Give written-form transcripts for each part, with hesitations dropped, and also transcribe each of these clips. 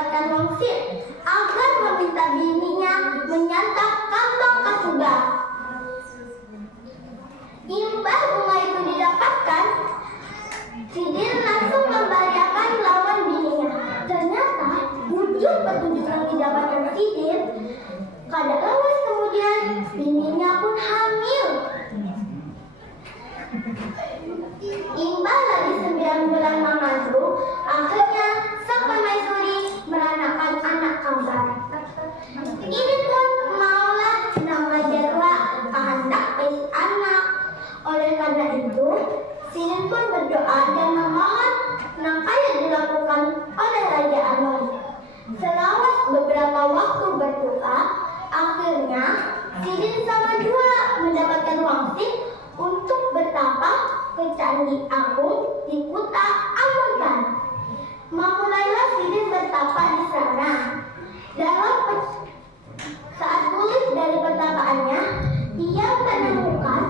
mendapatkan wangsit agar meminta bininya menyantap kambang kasuga. Imbal bunga itu didapatkan, Sidin langsung membahayakan lawan bininya. Ternyata wujud petunjuk yang didapatkan Sidin, kada lama kemudian bininya pun hamil. Imbal lagi 9 bulan mengandung, akhirnya sang permaisuri meranakan anak kembar. Ini pun maulah sedang Raja kehendak anak. Oleh karena itu, Sidin pun berdoa dan memohon yang kaya dilakukan oleh Raja Anom. Selama beberapa waktu berdoa, akhirnya Sidin sama dua mendapatkan wangsit untuk bertapa ke Candi Agung di Kuta Amongan. Memulailah Sidin bertapa di sana. Saat pulih dari pertapaannya, ia menemukan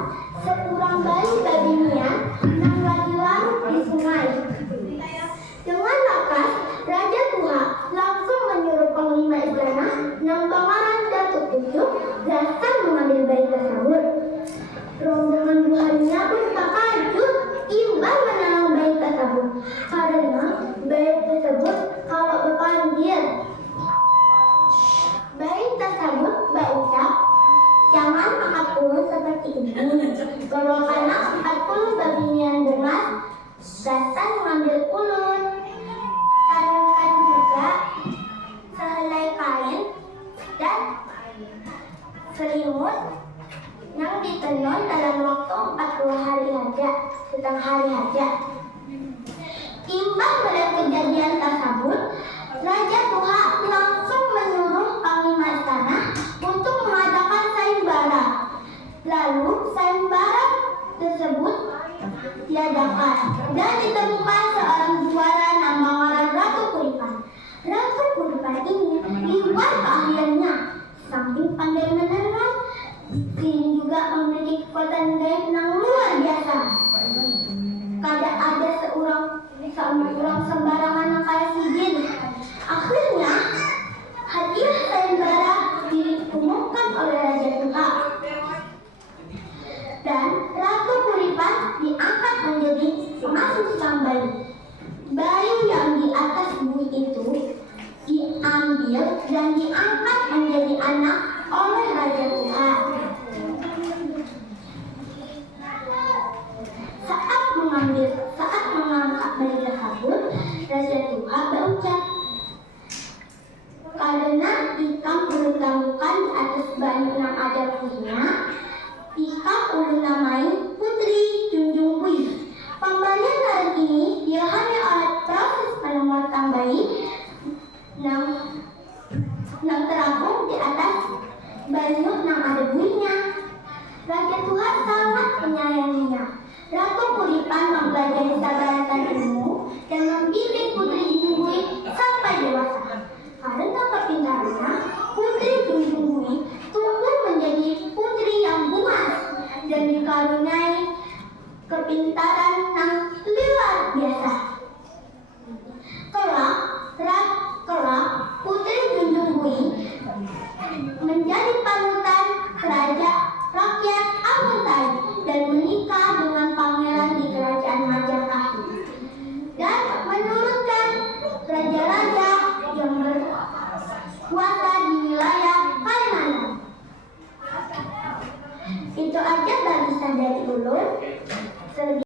seorang bayi babinian yang lagi larut di sungai. Dengan lakas, Raja Tuha langsung menyuruh panglima istana yang Pangeran Datuk Tujuh datang mengambil bayi tersebut. Rombongan buahnya pun terkejut imbal menolong bayi tersebut karena bayi tersebut kalau berpanggil. Bayi tersebut berucap, "Jangan angkat ulun seperti ini. Kalau anak 40 babinian dengar, datang mengambil ulun." Tarungkan juga sehelai kain dan selimut yang ditenun dalam waktu 40 hari saja, setengah hari saja. Imbang melihat kejadian tersebut, Raja Tuha langsung menyuruh panglima istana untuk mengadakan sayembara. Lalu sayembara tersebut diadakan dan ditemukan seorang juara nama Ratu Kuripan. Ratu Kuripan ini di luar keahliannya, saking pandai menenun, Sidin juga memiliki kekuatan gaib yang luar biasa. Kada ada seorang sembarangan yang kayak Sidin. Akhirnya hadiah sayembara diumumkan oleh Raja Tuha. Dan Ratu Kuripan diangkat menjadi pengasuh sang bayi. Bayi yang di atas bumi itu diambil dan diangkat menjadi anak oleh Raja Tuha. Saat mengangkat bayi tersebut, Raja Tuha berucap, "Karena ikam ulun gantungkan di atas bayi yang ada buihnya, ikam ulun namai Putri Junjung Buih. Pemberian hari ini dia hanya oleh proses mengeluarkan bayi yang terapung di atas bayi yang ada buihnya." Raja Tuha sangat menyayanginya. Ratu Kuripan mempelajari sabaratan ilmu dan membimbing Putri Junjung Buih sampai dewasa. Karena kepintarannya, Putri Junjung Buih tumbuh menjadi putri yang buas dan dikaruniai kepintaran yang luar biasa. Kelak Putri Junjung Buih menjadi panutan raja rakyat Amuntai dan menikah dengan pangeran di kerajaan Majapahit dan menurunkan raja-raja yang berkuasa di wilayah Kalimantan. Itu aja barisan dari ulun.